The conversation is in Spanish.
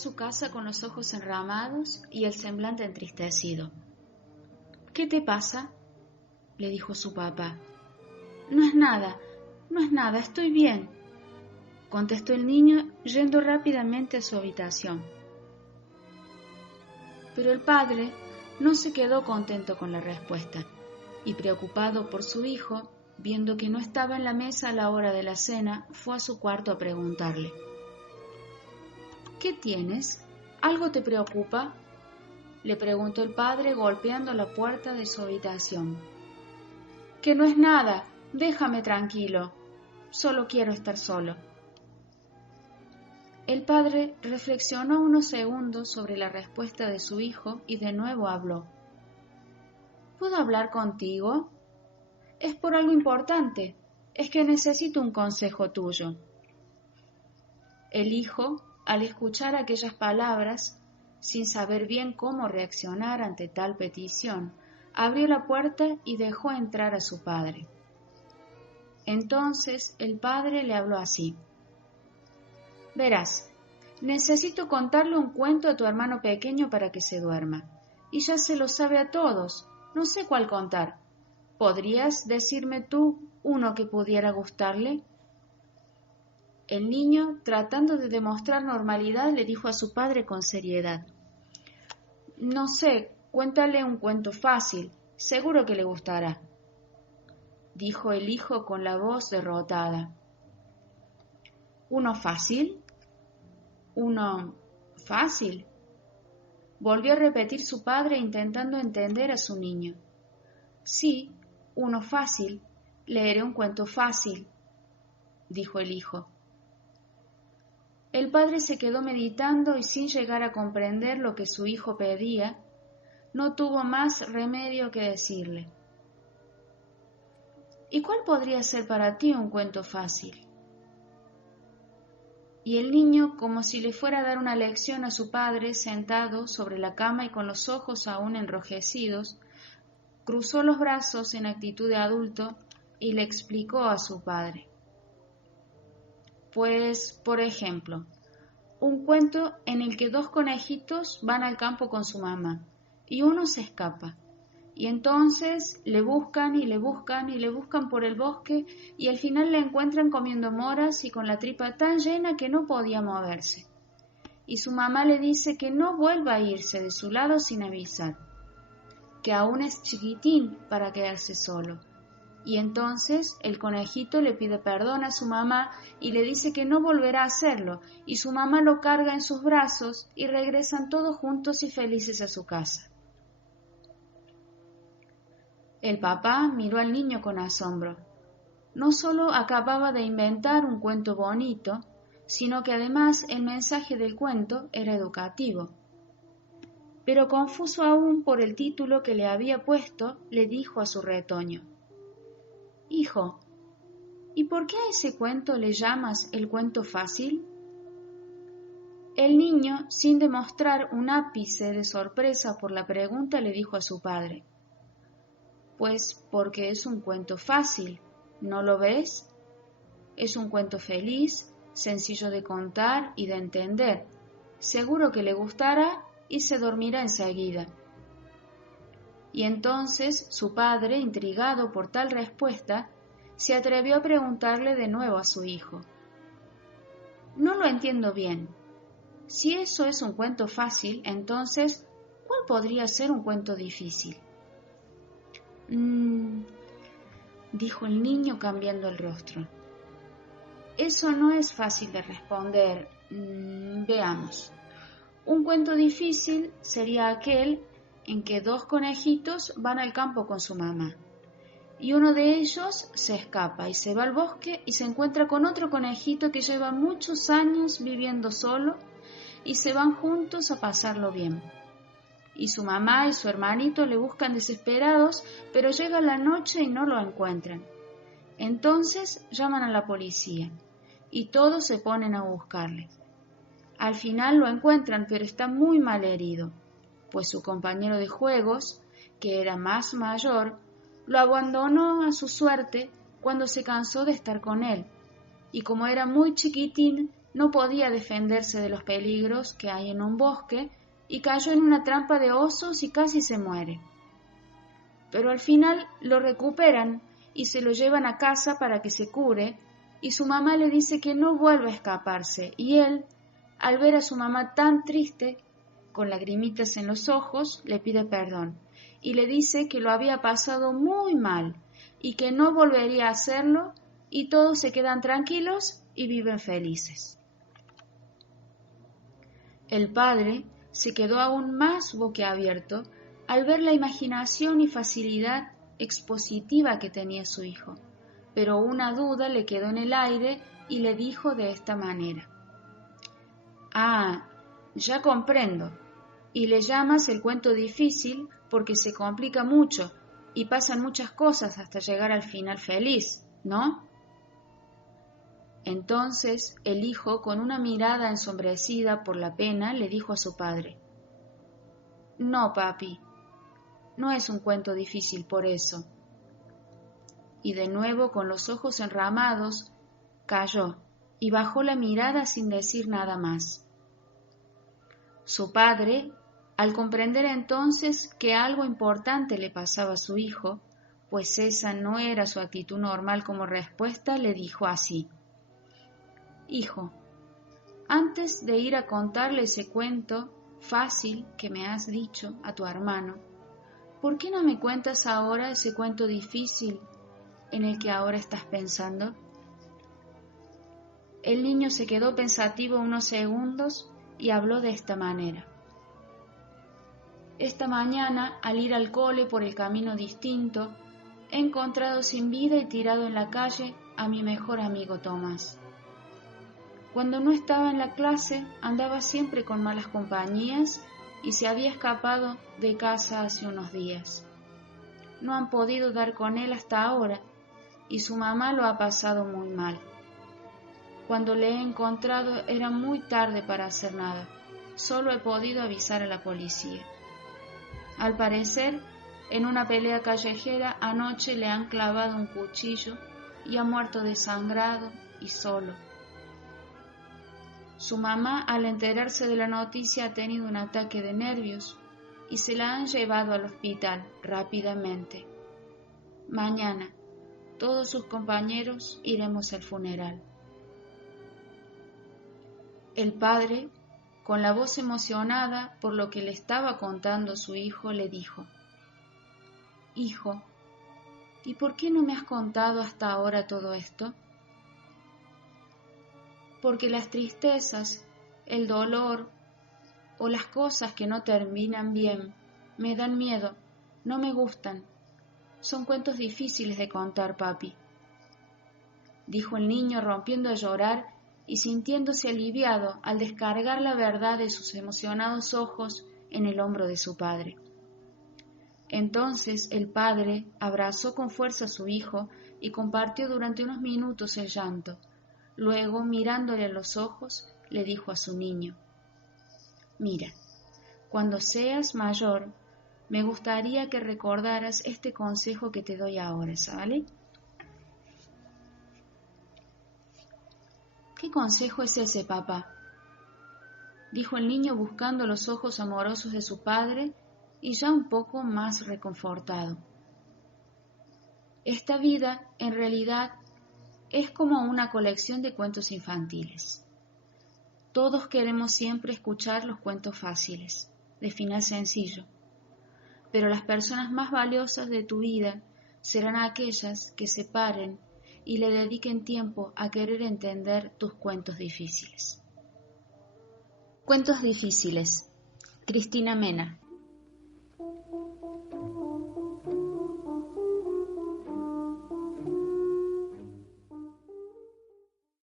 su casa con los ojos enramados y el semblante entristecido. —¿Qué te pasa? —le dijo su papá. —No es nada, estoy bien —contestó el niño yendo rápidamente a su habitación. Pero el padre no se quedó contento con la respuesta y, preocupado por su hijo, viendo que no estaba en la mesa a la hora de la cena, fue a su cuarto a preguntarle: —¿Qué tienes? ¿Algo te preocupa? —le preguntó el padre golpeando la puerta de su habitación. —Que no es nada, déjame tranquilo, solo quiero estar solo. El padre reflexionó unos segundos sobre la respuesta de su hijo y de nuevo habló. —¿Puedo hablar contigo? Es por algo importante, es que necesito un consejo tuyo. El hijo, al escuchar aquellas palabras, sin saber bien cómo reaccionar ante tal petición, abrió la puerta y dejó entrar a su padre. Entonces el padre le habló así: —Verás, necesito contarle un cuento a tu hermano pequeño para que se duerma, y ya se lo sabe a todos, no sé cuál contar. ¿Podrías decirme tú uno que pudiera gustarle? El niño, tratando de demostrar normalidad, le dijo a su padre con seriedad: —No sé, cuéntale un cuento fácil, seguro que le gustará —dijo el hijo con la voz derrotada. —¿Uno fácil? —¿Uno fácil? Volvió a repetir su padre intentando entender a su niño. —Sí, uno fácil, leeré un cuento fácil —dijo el hijo. El padre se quedó meditando y, sin llegar a comprender lo que su hijo pedía, no tuvo más remedio que decirle: —¿Y cuál podría ser para ti un cuento fácil? Y el niño, como si le fuera a dar una lección a su padre, sentado sobre la cama y con los ojos aún enrojecidos, cruzó los brazos en actitud de adulto y le explicó a su padre: Pues, por ejemplo, un cuento en el que dos conejitos van al campo con su mamá y uno se escapa. Y entonces le buscan y le buscan y le buscan por el bosque y al final le encuentran comiendo moras y con la tripa tan llena que no podía moverse. Y su mamá le dice que no vuelva a irse de su lado sin avisar, que aún es chiquitín para quedarse solo. Y entonces el conejito le pide perdón a su mamá y le dice que no volverá a hacerlo, y su mamá lo carga en sus brazos y regresan todos juntos y felices a su casa. El papá miró al niño con asombro. No solo acababa de inventar un cuento bonito, sino que además el mensaje del cuento era educativo. Pero confuso aún por el título que le había puesto, le dijo a su retoño: «Hijo, ¿y por qué a ese cuento le llamas el cuento fácil?» El niño, sin demostrar un ápice de sorpresa por la pregunta, le dijo a su padre: «Pues porque es un cuento fácil, ¿no lo ves? Es un cuento feliz, sencillo de contar y de entender. Seguro que le gustará y se dormirá enseguida». Y entonces su padre, intrigado por tal respuesta, se atrevió a preguntarle de nuevo a su hijo: «No lo entiendo bien. Si eso es un cuento fácil, entonces, ¿cuál podría ser un cuento difícil?» Dijo el niño cambiando el rostro. «Eso no es fácil de responder. Veamos. Un cuento difícil sería aquel en que dos conejitos van al campo con su mamá, y uno de ellos se escapa y se va al bosque y se encuentra con otro conejito que lleva muchos años viviendo solo, y se van juntos a pasarlo bien. Y su mamá y su hermanito le buscan desesperados, pero llega la noche y no lo encuentran. Entonces llaman a la policía, y todos se ponen a buscarle. Al final lo encuentran, pero está muy mal herido, pues su compañero de juegos, que era más mayor, lo abandonó a su suerte cuando se cansó de estar con él, y como era muy chiquitín, No podía defenderse de los peligros que hay en un bosque y cayó en una trampa de osos y casi se muere. Pero al final lo recuperan y se lo llevan a casa para que se cure, y su mamá le dice que no vuelva a escaparse, y él, al ver a su mamá tan triste, con lagrimitas en los ojos, le pide perdón, y le dice que lo había pasado muy mal, y que no volvería a hacerlo, y todos se quedan tranquilos y viven felices. El padre se quedó aún más boquiabierto al ver la imaginación y facilidad expositiva que tenía su hijo, pero una duda le quedó en el aire y le dijo de esta manera: «Ah, ya comprendo, y le llamas el cuento difícil porque se complica mucho y pasan muchas cosas hasta llegar al final feliz, ¿no?». Entonces el hijo, con una mirada ensombrecida por la pena, le dijo a su padre: «No, papi, no es un cuento difícil por eso». Y de nuevo, con los ojos enramados, cayó y bajó la mirada sin decir nada más. Su padre, al comprender entonces que algo importante le pasaba a su hijo, pues esa no era su actitud normal como respuesta, le dijo así: «Hijo, antes de ir a contarle ese cuento fácil que me has dicho a tu hermano, ¿por qué no me cuentas ahora ese cuento difícil en el que ahora estás pensando?». El niño se quedó pensativo unos segundos y habló de esta manera: «Esta mañana, al ir al cole por el camino distinto, he encontrado sin vida y tirado en la calle a mi mejor amigo Tomás. Cuando no estaba en la clase, andaba siempre con malas compañías y se había escapado de casa hace unos días. No han podido dar con él hasta ahora y su mamá lo ha pasado muy mal. Cuando le he encontrado era muy tarde para hacer nada, solo he podido avisar a la policía. Al parecer, en una pelea callejera anoche le han clavado un cuchillo y ha muerto desangrado y solo. Su mamá, al enterarse de la noticia, ha tenido un ataque de nervios y se la han llevado al hospital rápidamente. Mañana, todos sus compañeros iremos al funeral». El padre, con la voz emocionada por lo que le estaba contando su hijo, le dijo: «Hijo, ¿y por qué no me has contado hasta ahora todo esto?». «Porque las tristezas, el dolor o las cosas que no terminan bien me dan miedo, no me gustan. Son cuentos difíciles de contar, papi», dijo el niño, rompiendo a llorar y sintiéndose aliviado al descargar la verdad de sus emocionados ojos en el hombro de su padre. Entonces el padre abrazó con fuerza a su hijo y compartió durante unos minutos el llanto. Luego, mirándole a los ojos, le dijo a su niño: «Mira, cuando seas mayor, me gustaría que recordaras este consejo que te doy ahora, ¿vale?». «¿Qué consejo es ese, papá?», dijo el niño buscando los ojos amorosos de su padre y ya un poco más reconfortado. «Esta vida, en realidad, es como una colección de cuentos infantiles. Todos queremos siempre escuchar los cuentos fáciles, de final sencillo, pero las personas más valiosas de tu vida serán aquellas que se paren y le dediquen tiempo a querer entender tus cuentos difíciles». Cuentos difíciles. Cristina Mena.